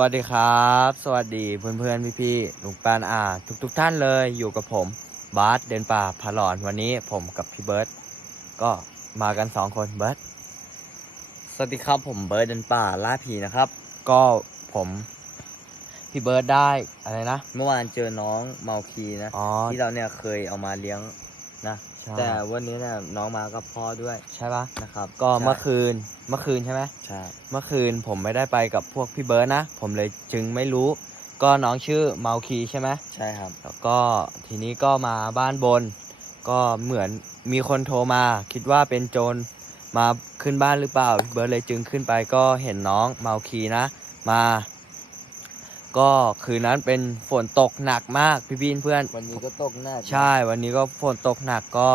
วัสดีครับ สวัสดีเพื่อนเพื่อนพี่พี่ๆลุงปานอาทุกทุกๆท่านเลยอยู่กับผมบาสเดินป่าพาหลอนวันนี้ผมกับพี่เบิร์ตก็มากันสองคนเบิร์ตสวัสดีครับผมเบิร์ตเดินป่าล่าผีนะครับ ก็ผมพี่เบิร์ตได้อะไรนะ เมื่อวานเจอน้องเมาคีนะอ๋อที่เราเนี่ยเคยเอามาเลี้ยงนะ ใช่แต่วันนี้เนี่ยน้องมากับพ่อด้วยใช่ปะนะครับ ก็ใช่เมื่อคืนเมื่อคืนใช่ไหมใช่เมื่อคืนผมไม่ได้ไปกับพวกพี่เบิร์ตนะ ผมเลยจึงไม่รู้ ก็น้องชื่อเมาคีใช่ไหมใช่ครับ แล้วก็ทีนี้ก็มาบ้านบน ก็เหมือนมีคนโทรมา คิดว่าเป็นโจรมาขึ้นบ้านหรือเปล่าพี่เบิร์ดเลยจึงขึ้นไปก็เห็นน้องเมาคีนะ มา ก็คืนนั้นเป็นฝนตกหนักมากพี่บินเพื่อนวันนี้ก็ตกหน้าใช่ วันนี้ก็ฝนตกหนักก็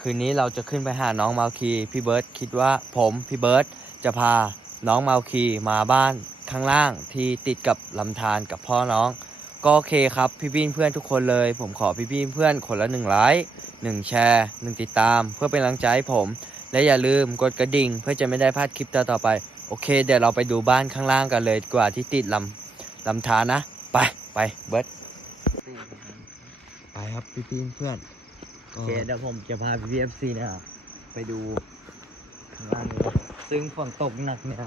คืนนี้เราจะขึ้นไปหาน้องเมาคีพี่เบิร์ดคิดว่าผมพี่เบิร์ดจะพาน้องเมาคีมาบ้านข้างล่างที่ติดกับลำธารกับพ่อน้อง ก็โอเคครับพี่พี่เพื่อนทุกคนเลย ผมขอพี่พี่เพื่อนคนละหนึ่งไลค์หนึ่งแชร์หนึ่งติดตาม เพื่อเป็นกำลังใจให้ผม และอย่าลืมกดกระดิ่งเพื่อจะไม่ได้พลาดคลิปต่อๆไป โอเค เดี๋ยวเราไปดูบ้านข้างล่างกันเลยดีกว่าที่ติดลำ ลำธารนะ ไป ไป เบิร์ดไปครับพี่พี่เพื่อนโอเคเดี๋ยวผมจะพาพี่เอฟซีนะครับไปดูข้างล่างนี้นะซึ่งฝนตกหนักเนี่ย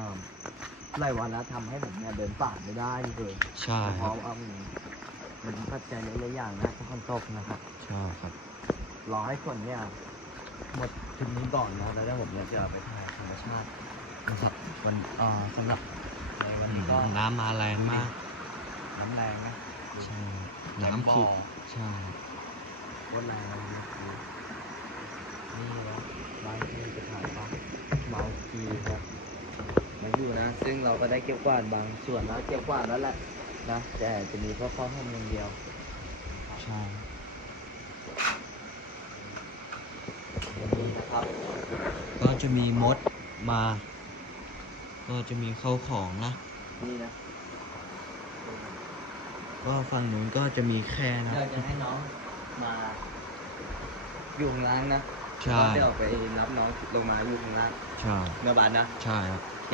หลายวันแล้วทำให้ผมเนี่ยเดินป่าไม่ได้เลยใช่เพครัราะบว่ามันมันปัจจัยหลายๆอย่างนะที่ฝนตกนะครับ ใช่ครับ รอให้ฝนเนี่ยหมดชุดนี้ก่อนนะแล้วเดี๋ยวผมเนี่ยจะไปถ่ายธรรมชาตินะครับวันเอ่อสำหรับในวันนี้ก็น้ำมาแรงมาก น้ำแรงนะใช่น้ำน้ำบ่ขุอใช่โคตรแรงเลยนะคือนี่นะบ้านที่จะถ่ายครับเมาคีครับมาอยู่นะ ซึ่งเราก็ได้เก็บกวาดบางส่วนแล้วเก็บกวาดแล้วแหละนะแต่จะมีพ่อพ่อห้องอย่างเดียวใช่นี่นะครับก็จะมีมดมา ก็จะมีเข้าของนะ นี่นะ ก็ฝั่งนู้นก็จะมีแค่นะ เราจะให้น้องมาอยู่ข้างล่างนะใช่แล้วเดี๋ยวไปรับน้องลงมาอยู่ข้างล่างใช่เมื่อบานนะ ใช่ครับโอเค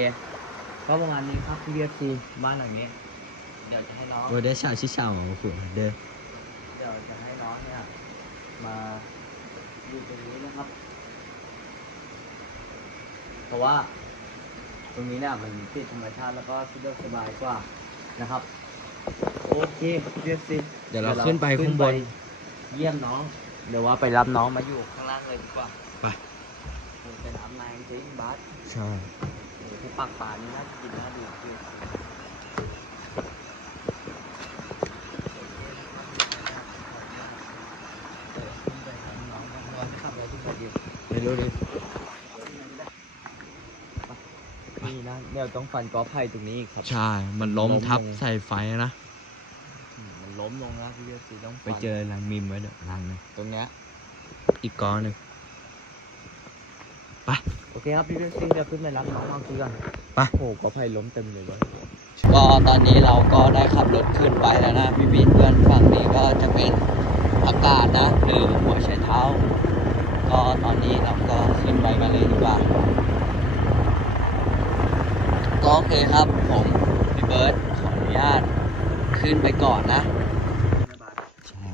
ก็ประมาณนี้ครับพี่เบียซีบ้านหลังนี้ เดี๋ยวจะให้น้องโอ้ได้ชาวชิชาวมาขวเด้อเดี๋ยวจะให้น้องเนี่ย มาอยู่ตรงนี้นะครับ เพราะว่า ตรงนี้เนี่ยมันติดธรรมชาติแล้วก็สะดวกสบายกว่านะครับ โอเคพี่เบียซีเดี๋ยวเราขึ้นไปข้างบน เยี่ยมน้อง เดี๋ยวว่าไปรับน้องมาอยู่ข้างล่างเลยดีกว่า ไปโอ้ยเป็นน้ำนายจริงบาสใช่โอ้โหที่ปักป่านี่น่ากินน่าดูคือขับอะไรที่ไหนดีไม่รู้ดินี่นะเดี๋ยวต้องฟันกอไผ่ตรงนี้อีกครับ ใช่ มันล้มล้มทับลงใส่ไฟนะอื มมันล้มลงแล้วพี่เยสีต้องไปฟันเจอรังมิมไว้เดี๋ยวรังหนึงตรงเนี้ย อีกก้อนหนึ่ง โอเคครับพี่เยสีเดี๋ยวขึ้นไปรับน้องมาคุยกันไป โอ้โหกอไผ่ล้มเต็มเลยวะก็ตอนนี้เราก็ได้ขับรถขึ้นไปแล้วนะพี่บินเพื่อนฝั่งนี้ก็จะเป็นอากาศนะหรือหัวไชเท้า ก็ตอนนี้เราก็ขึ้นไปกันเลยดีกว่าก็โอเคครับผมพี่เบิร์ตขออนุญาตขึ้นไปก่อนนะ ใช่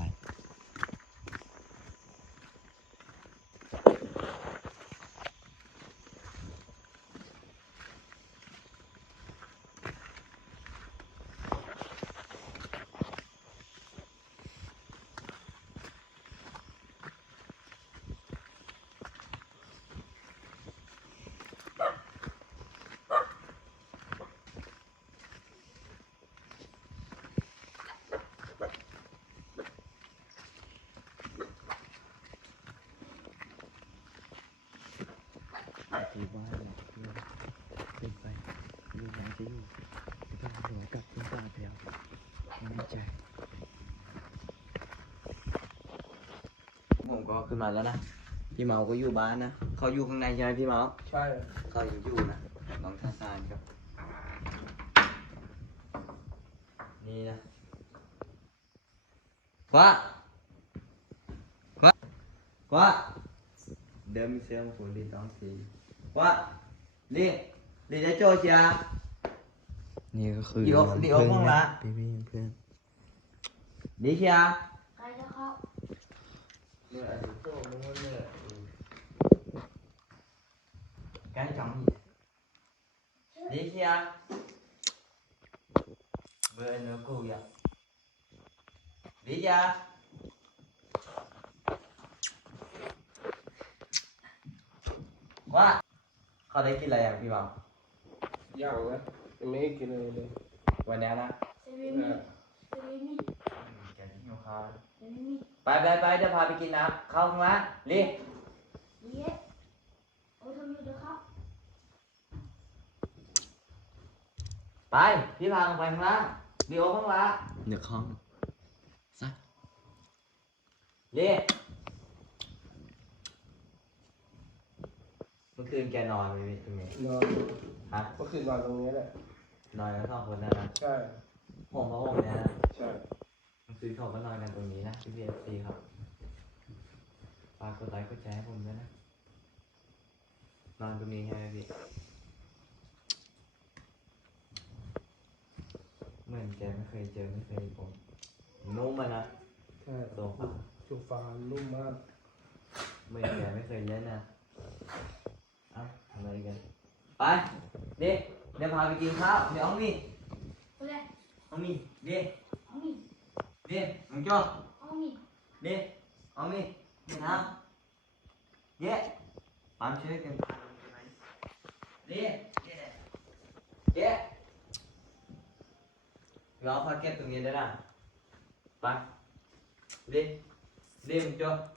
ที่ว่าเนี่ยขึ้นไปลูกน้องจะอยู่ที่บ้านหัวกับคุณตาเดียวไม่แน่ใจผมก็ขึ้นมาแล้วนะ พี่เมาก็อยู่บ้านนะ เขาอยู่ข้างในใช่ไหมพี่เมาใช่เขายังอยู่นะน้องทาซานครับ นี่นะกว่า qua đêm xem phụ đi đón thì qua đi đi để cho chị à นี่ก็คือ เดี๋ยวเดี๋ยวพื่อนห้องละพี่พี่เพื่อนดีเชียร์ใครจะเข้าเนี่ยไอ้โซ่มึงมันเนี่ย cái trọng gì đi chia bữa nữa cô vậy đi chia quá เขาได้กินอะไรอย่างพี่บ่าวยังนะยังไม่ได้กินอะไรเลยวันนี้นะเซเว่นมีเซเว่นมีแกที่หิวข้าวเซเว่นมีไปไปไปเดี๋ยวพาไปกินน้ำเข้าข้างล่างรีเย้โอ้ทำอยู่เด้อครับไปพี่พาลงไปข้างล่างเดี๋ยวข้างล่างเนื้อข้องซะรีเมื่อคืนแกนอนไหมพี่ตรงนี้นอนฮะเมื่อคืนนอนตรงนี้แหละนอนกันสองคนนะนะใช่ผมกับผมเนี่ยนะใช่เมื่อคืนเขาก็นอนกันตรงนี้นะพี่พีเอฟซีครับฝากกดไลค์กดแชร์ให้ผมด้วยนะนอนตรงนี้ใช่ไหมพี่เหมือนแกไม่เคยเจอไม่เคยผมนุ่มอะนะใช่โดนปะจูฟานุ่มมากเหมือนแกไม่เคยเล่นนะเอ้าทำอะ ไรกันไปเด็กเดี๋ยวพาไปกินข้าวเดี๋ยวเอามีไปเลยเอามีเด็กเอามีเด็กมึงจ้าเอามีเด็กเอามีเด็กน้ำเย้ปามช่วยกันพาลงไปไหนเด็กเด็กเด็กเราพาเก็บตรงนี้ได้ละไปเด็กเด็กมึงจ้าเ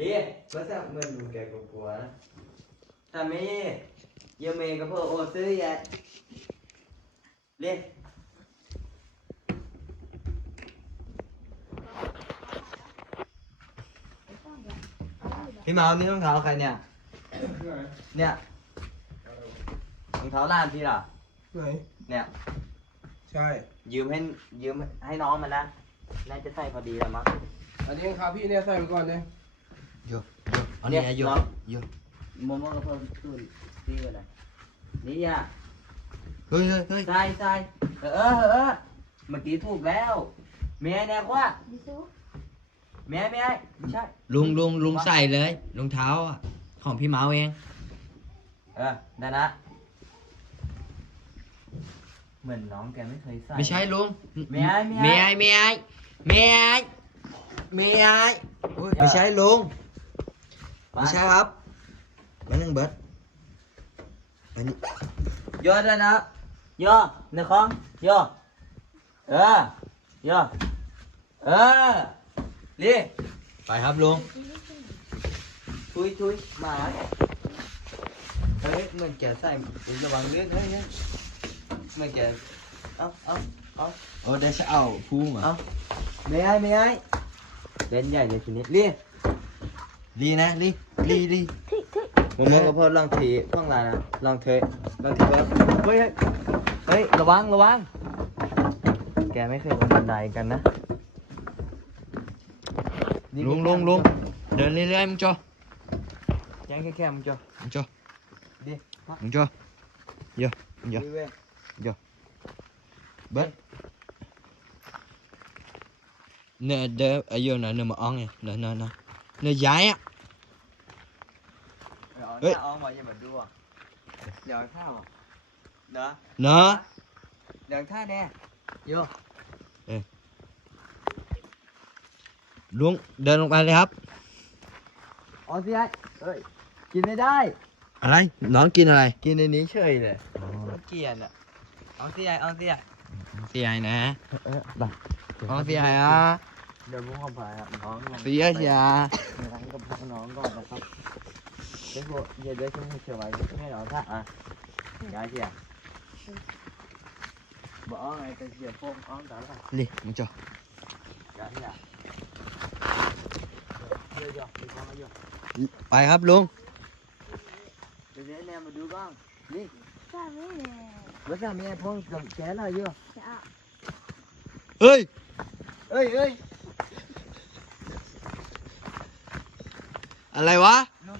ด็กก็จะเหมือนดูแกกลัวๆนะถ้าไม่เยังมีก็เพื่อโอซื้อใหญ่เรียกต้องเดี๋ยวเอาอยู่เด้อพี่เมานี่รองเท้าใครเนี่ยไหนเนี่ยรองเท้าล้านพี่เหรอ ไหนเนี่ย ใช่ยืมให้ยืมให้น้องมันนะ น่าจะใส่พอดีแล้วมั้ง อันนี้ครับพี่เนี่ยใส่ไปก่อนเนี่ย โยโยอันนี้เนี่ยโยน้องโยโมโมก็เพิ่มขึ้นดีกว่าเลยนี่อะเฮ้ยเฮ้ยเฮ้ยใส่ใส่เออเออเออเมื่อกี้ถูกแล้วเมียเนี่ยว่าดิซูเมียเมียไม่ใช่ลุงลุงลุงใส่เลยรองเท้าอะของพี่เมาเอง เออได้นะเหมือนน้องแกไม่เคยใส่ไม่ใช่ลุงไม่ไอ้ไม่ไม่ไอ้ไอ้ไม่ไอ้ไม่ไอ้ไม่ไอ้โอ้ยไม่ใช่ลุง ไม่ใช่ครับมาหนึ่งเบิร์ดอันนี้ย่อด้วยนะย่อในคองย่อเออย่อเออรีไปครับลุงทุยทุยมาเฮ้ยเหมือนแกใส่อุ๊ยระวังเลือดเฮ้ยเฮ้ยเหมือนแกเอาเอาเอาโอ้ได้จะเอาพูมาเอาไม่ไอ้ไม่ไอ้เล่นใหญ่เลยทีนี้รี ลีนะลีลีลีผมมองกับพ่อลองทีพ่องลานะลองเทยลองทีว่าเฮ้ยเฮ้ยเฮ้ยระวังระวัง แกไม่เคยลงบันไดกันนะนี่ลุงลุงลุงเดินเรื่อยๆมึงจอยังแค่แค่มึงจ้ะมึงจอดิมึงจอเยอะเยอะ đi về เบิร์ดเนี่ยเดี๋ยวอายุน่ะเนี่ยมาอ้องเนี่ยเนี่ยเนี่ยเนี่ย เนี่ยย้ายอะ rồi Ê. ta ôm vào cho mình đua rồi thao đó เนาะ rồi tha nè vô ลุงเดินลงไปเลยครับ ôi gì ai ơi กินไม่ได้ อะไรน้องกินอะไร กินในนี้เฉยเลยมันเกลียนอะเอาสิไอเอาสิไอเสียนะเออบังอ๋อเสียอะเดี๋ยวพวกเขาไปอะน้องลงเสียเสียไปร้านกับพวกน้องก่อนนะครับ เดี๋ยวพวกเดี๋ยวเดี๋ยวช่วยเฉยไว้ให้น้องท่าอะย้ายสิอะบอกไงแต่เสียพวกน้องแต่ละ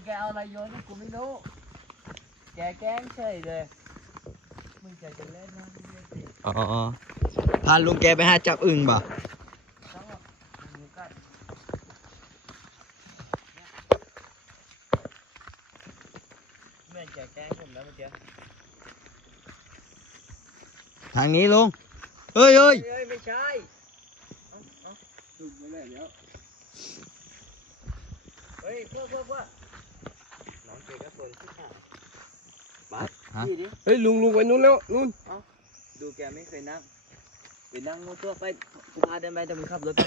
ลีมึงจอย้ายสิอะเดี๋ยวเดี๋ยวมีคนมาอยู่ไปครับลุงเดี๋ยว anh em mà đưa con đi ใช่ไหมเนี่ย bữa sau mẹ phong cầm ché là chưa จะเอาเฮ้ย ơi ơi อะไรวะ luôn kẹo là vô nó cũng biết nấu kè kén chơi rồi mình chơi อ๋อพาลุงแกไปหาจับอึ่งบ่เหมือนแกแกล้งผมแล้วเมื่อกี้ทางนี้ลุงเฮ้ยเฮ้ยเฮ้ยไม่ใช่ถูกไปแล้วเดี๋ยวเฮ้ยเพื่อเพื่อเพื่อน้องเจก็สนที่ขา บัสฮะดีดิเฮ้ยลุงลุงไปนู้นแล้วนู้นดูแกไม่เคยนั่งไปนั่งงูตัวไปกูพาเดินไปแต่มึงขับรถไป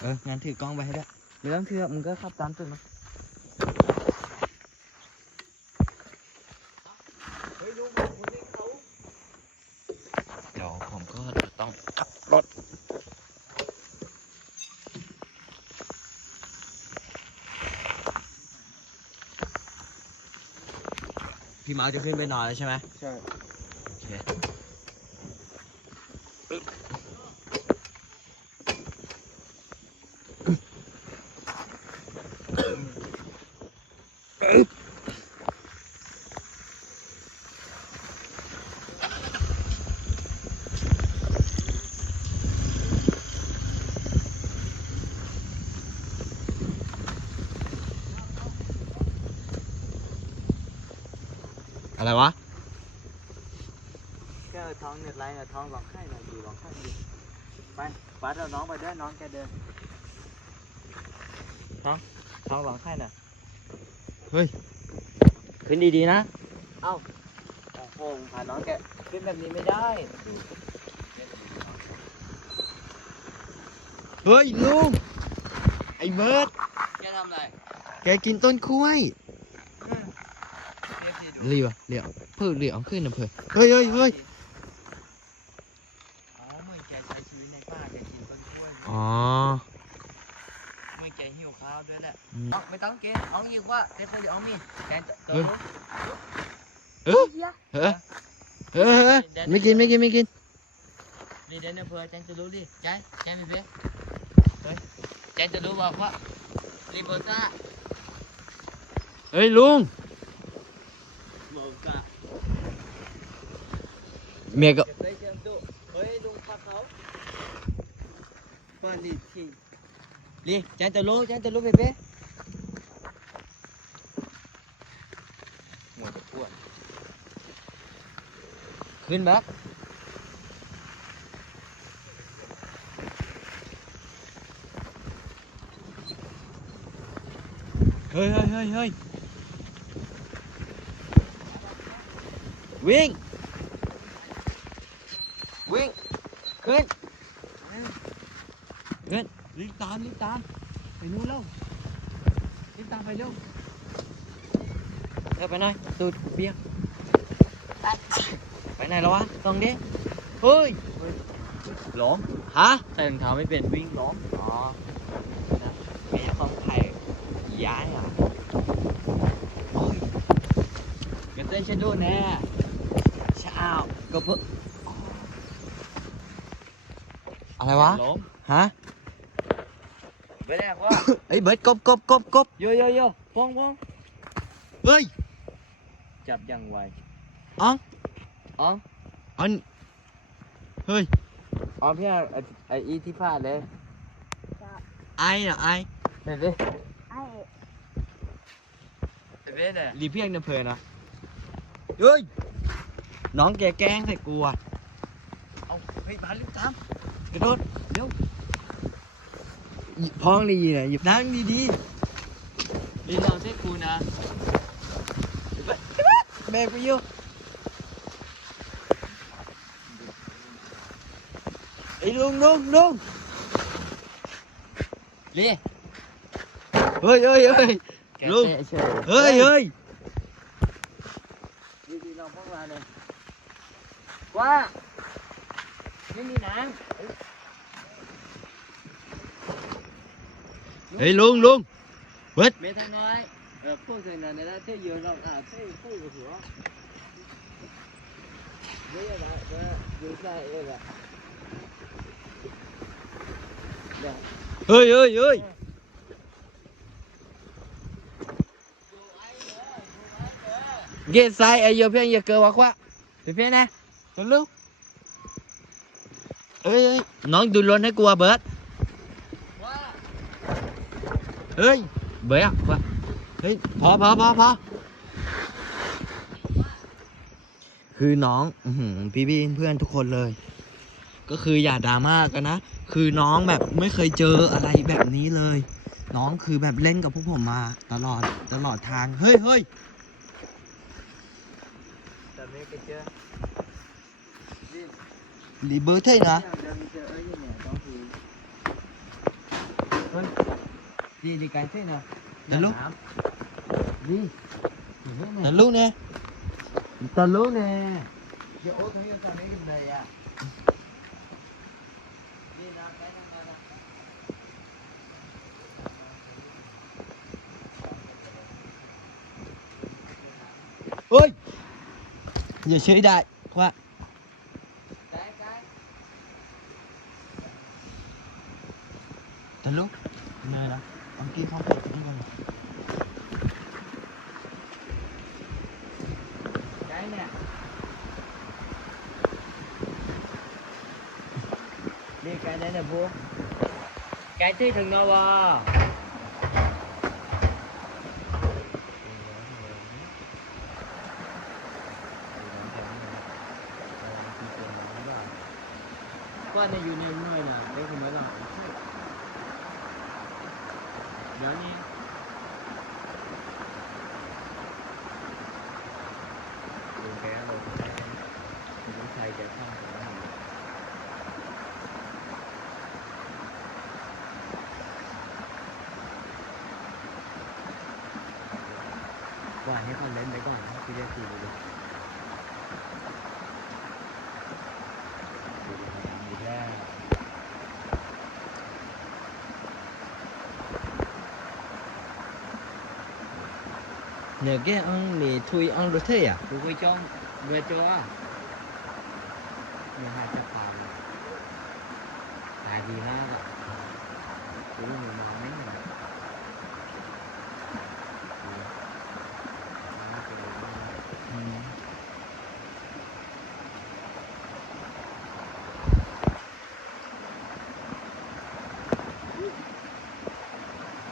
เอองั้นถือกล้องไปให้ด้วยไม่ต้องเชื่อมึงก็ขับตามตื่นมาเฮ้ยลุงคนนี้เขา เดี๋ยวผมก็ต้อง พี่เมาจะขึ้นไปนอนแล้วใช่ไหมใช่ โอเค อะไรวะ แกเอาท้องเน็ตไลน์เอาท้องร้องไห้หน่อยดีร้องไห้ดีไปบัสเอาน้องไปด้วยน้องแกเดินท้องท้องร้องไห้หน่อยเฮ้ยขึ้นดีๆนะเอ้าโอ้โหพาน้องแกขึ้นแบบนี้ไม่ได้ดูเฮ้ยลุงไอ้เบิร์ดแกทำอะไรแกกินต้นกล้วยเอฟซีดูรีบอะเรียวเพิ่งเรียวขึ้นนะเพื่อนเฮ้ยเฮ้ยเฮ้ย ม่กินไม่กินไม่กิน đi đến nơi vừa chẳng tôi รู้ đi trái trái mày biết đấy trái tôi รู้ vào quá đi bờ ta เฮ้ยลุง bờ ta เมียก็ Chụp đây ขึ้นแบ็คเฮ้ยเฮ้ยเฮ้ยเฮ้ยวิ่งวิ่งขึ้นขึ้นรีบตามรีบตาม ไปนู้นแล้วรีบตามไปเร็วเออไปหน่อยตูดกูเปียกไปไหนแล้ววะตรงนี้เฮ้ยหลงฮะใส่รองเท้าไม่เป็นวิ่งหลงอ๋อนะมีของไทยย้ายอะโอ้ย cái tên trên đua nè เช้าก็เพิ่งอะไรวะหลงฮะ với đẹp quá ไอ้ยเบิร์ดกบกบกบกบ vô vô vô phong phong เฮ้ย chập dằn hoài อ๋อ ง ón อัน เฮ้ย ón phía ai y thi pha đấy ไอน่ะไอ mày biết ไอ้ mày biết này รีเพียงน้ำเพลินนะเฮ้ย น้องแกแกล้งใส่กูอะ ông phải bà lúc tám กระโดดเร็วหยิบพ้องดีเนี่ยหยิบนั่งดี đi nào thế cùi nè ๆแบกไปอยู่ ไอ้ลุงลุงลุง đi เฮ้ยเฮ้ยเฮ้ย Luôn. chơi เฮ้ยเฮ้ย đi đi nào phong ra này qua đi đi nàng เฮ้ยลุงลุง mẹ thằng nói ờ phương thằng này là thế vừa lòng à thế phụ của hửa với là với vừa sai đây là เฮ้ยเฮ้ยเฮ้ยเกตไซไอเยอเพียงอย่าเกินวะควะเพียงนะเร็วเอ้ยเอ้ยน้องดูรถให้กลัวเบิร์ดเฮ้ยเบิร์ดอะว่าเฮ้ยพอพอพอพอคือน้องพี่พี่เพื่อนทุกคนเลย ก็คืออย่าดราม่ากันนะ คือน้องแบบไม่เคยเจออะไรแบบนี้เลย น้องคือแบบเล่นกับพวกผมมา ตลอดตลอดทาง เฮ้ยเฮ้ยแต่ไม่ไปเจอรีเบิร์ดใช่นะเดินไปเจอเอ้ยเนี่ยต้องคือเฮ้ยดีดีกันใช่นะแต่ลูกดีแต่ลูกเนี่ยตะลุกเนี่ยเดี๋ยวโอ้ตรงนี้ตอนนี้อยู่ไหนอะนี่นะแม่นั่งมานะ เฮ้ยอย่าเฉยได้ว่าได้ได้แต่ลูกเหนื่อยน ว่างทีเขาไปที่ก่อยู่ใน cái đấy là vua cái thứ thường đâu à qua này dù nhiều người nè đây không phải là nhớ nha đường kéo rồi cũng thay cho không phải là ปล่อยให้เขาเล่นไปก่อนนะพี่เรียกทีดูดิมีแรก เนื้อแกอังมีทุยอังรถเทียดูไปจ้องเบื่อจ้อมีหาจะผ่านตายดีมากอะดูมันมองไม่เห็น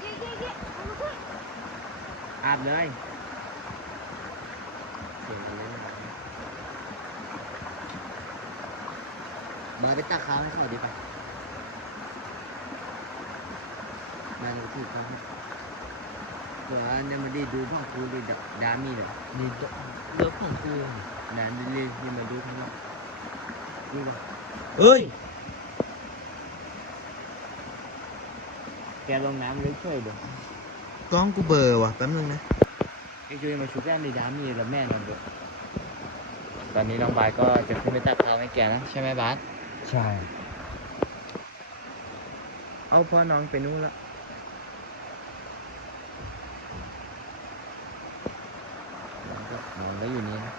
เย้เย้เย้เอามาช่วย อาบเลยเสียงเลยเบอร์ไปตักข้าวให้เขาดีไปมาดูที่เขาเผื่อเนี่ยมันได้ดูพ่อครูดูดักดามีเลย นี่ รถของกูนานเรื่อยๆที่มาดูข้างนอกดูป่ะเอ้ย แกลงน้ำลึกช่วยดูกล้องกูเบลอร์ว่ะแป๊บนึงนะไอ้ช่วยมาชุบแก้มในดามีแล้วแม่นอนดูตอนนี้น้องบาสก็จะขึ้นไปตักข้าวให้แกนะใช่ไหมบาสใช่ เอาพ่อน้องไปนู่นละน้องก็น้องก็อยู่นี่นะ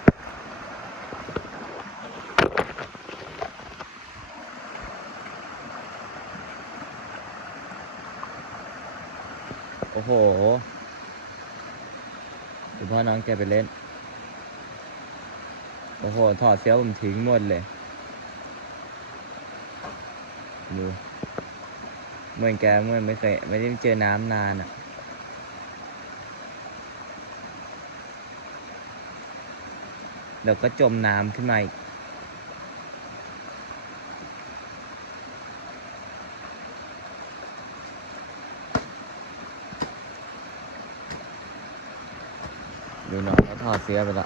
โอ้โหเดี๋ยวพ่อน้อง แกไปเล่น โอ้โห ถอดเสื้อผมทิ้งหมดเลย ดู เหมือนแกเหมื่อนไม่เคยไม่ได้เจอน้ำนานอะเดี๋ยวก็จมน้ำขึ้นมาอีกดูน้องเขาถอดเสื้อไปละ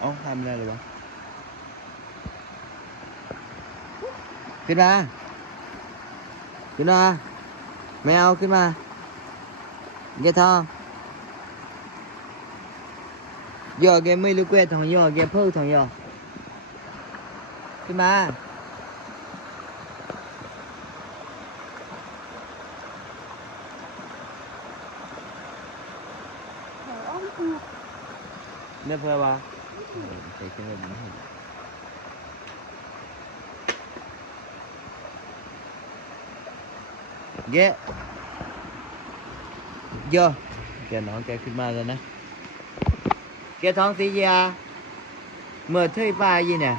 เอ้าทำอะไรเลยวะ ขึ้นมา ขึ้นมาไม่เอาขึ้นมาเกทอง ย่อแกไม่รู้เกวทองย่อแกเพิ่งทองย่อขึ้นมาเดี๋ยว เกียเพื่อว่าใส่ขึ้นมาไม่เห็นเยเยอะแกน้องแกขึ้นมาแล้วนะแกท้องสียาเมื่อเทยปลายีเนี่ย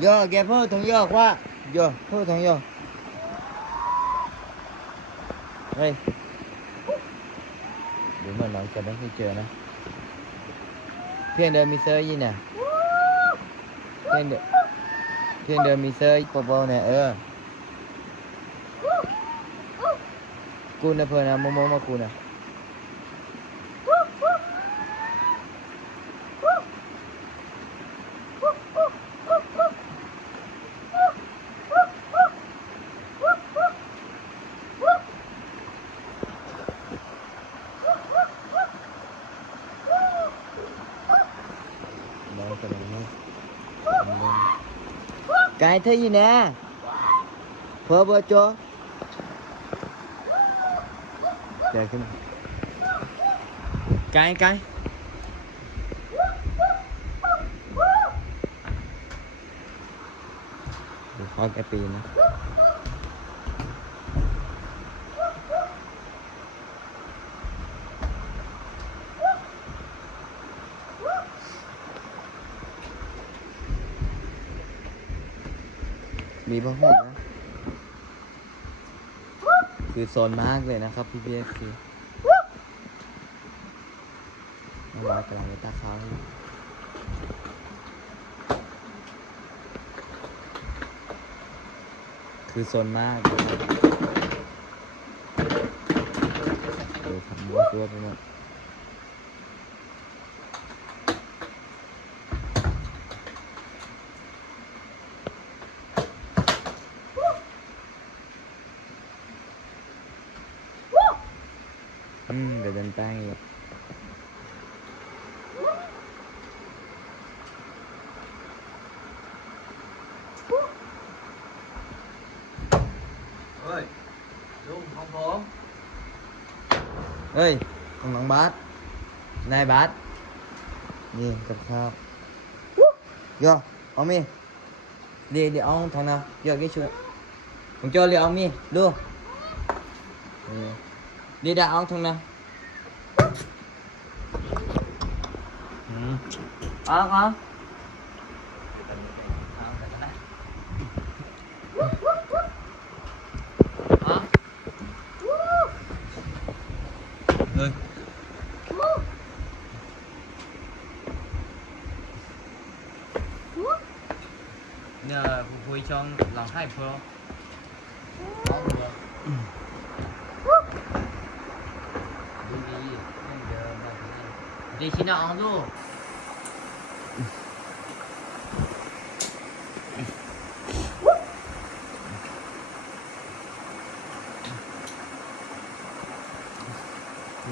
โยแกพูดถึงโยกว่าโยพูดถึงโยเฮ้ยเดี๋ยวเมื่อน้องจะไม่เคยเจอนะ เพียงเดินมีเซอร์ยี่เนี่ยเพียงเดิน เพียงเดินมีเซอร์ปอบเนี่ยเออ กูนะเพื่อนนะโมโมมากูนะน้องกำลัง นี่ไก่เธออยู่เนี่ยเพื่อบ่โจ เดี๋ยวขึ้นมาไกลไกลดูพ่อแกปีนนะมี ผ้าห่มนะคือโซนมากเลยนะครับพี่เบียคือน้องบอยกำลังจะตาเขาคือโซนมากนะครับเดี๋ยทำมัวตัวไปหมดอืมเดี๋ยวเดินแป้งอีกเฮ้ยลุงของผมเเฮ้ย ของน้องบาสนายบาสนี่กับข้าวยอเอามีเดี๋ยวเดี๋ยวเอาทางนะย่อกี่ช่วยผมจะเรียกเอามีดูเดี๋ยวเอาทางนะอ๋มเอาอ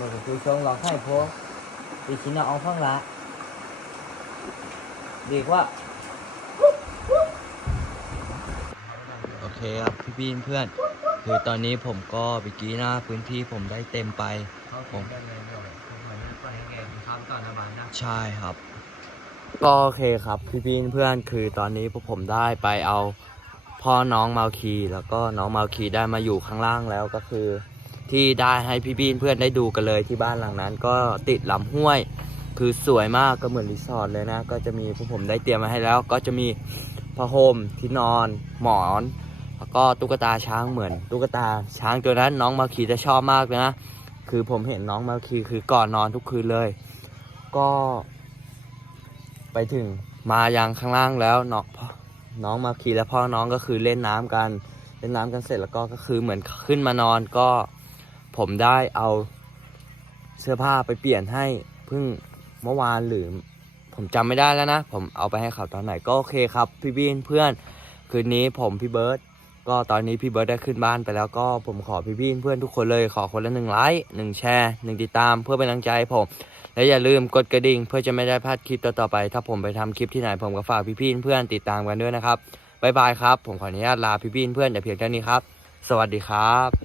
Mà phụ vui cho lòng hai pro. Đi xin nào ông phong lạ. Đi quá. โอเคครับพี่พี่เพื่อน คือตอนนี้ผมก็ไปกี้หน้าพื้นที่ผมได้เต็มไป ผมใช่ครับ ก็โอเคครับพี่พี่เพื่อนคือตอนนี้พวกผมได้ไปเอาพ่อน้องเมาคีแล้วก็น้องเมาคีได้มาอยู่ข้างล่างแล้วก็คือ ที่ได้ให้พี่พี่เพื่อนได้ดูกันเลยที่บ้านหลังนั้น ก็ติดลำห้วย คือสวยมากก็เหมือนรีสอร์ทเลยนะ ก็จะมีพวกผมได้เตรียมมาให้แล้ว ก็จะมีผ้าห่มที่นอน หมอน แล้วก็ตุ๊กตาช้างเหมือน ตุ๊กตาช้างตัวนั้นน้องมาคีจะชอบมากนะ คือผมเห็นน้องมาคีคือก่อนนอนทุกคืนเลย ก็ ไปถึงมายังข้างล่างแล้วน้องพ่อน้องมาคีและพ่อน้องก็คือเล่นน้ำกัน เล่นน้ำกันเสร็จแล้วก็ก็คือเหมือนขึ้นมานอนก็ ผมได้เอาเสื้อผ้าไปเปลี่ยนให้เพิ่งเมื่อวานหรือ ผมจำไม่ได้แล้วนะ ผมเอาไปให้เขาตอนไหนก็โอเคครับ พี่บินเพื่อนคืนนี้ผมพี่เบิร์ตก็ตอนนี้พี่เบิร์ตได้ขึ้นบ้านไปแล้วก็ผมขอพี่บินเพื่อนทุกคนเลยขอคนละหนึ่งไลค์หนึ่งแชร์หนึ่งติดตามเพื่อเป็นกำลังใจผม และอย่าลืมกดกระดิ่งเพื่อจะไม่ได้พลาดคลิปต่อๆไป ถ้าผมไปทำคลิปที่ไหนผมก็ฝากพี่ๆเพื่อนติดตามกันด้วยนะครับบ๊ายบายครับ ผมขออนุญาตลาพี่ๆเพื่อนแต่เพียงเท่านี้ครับ สวัสดีครับ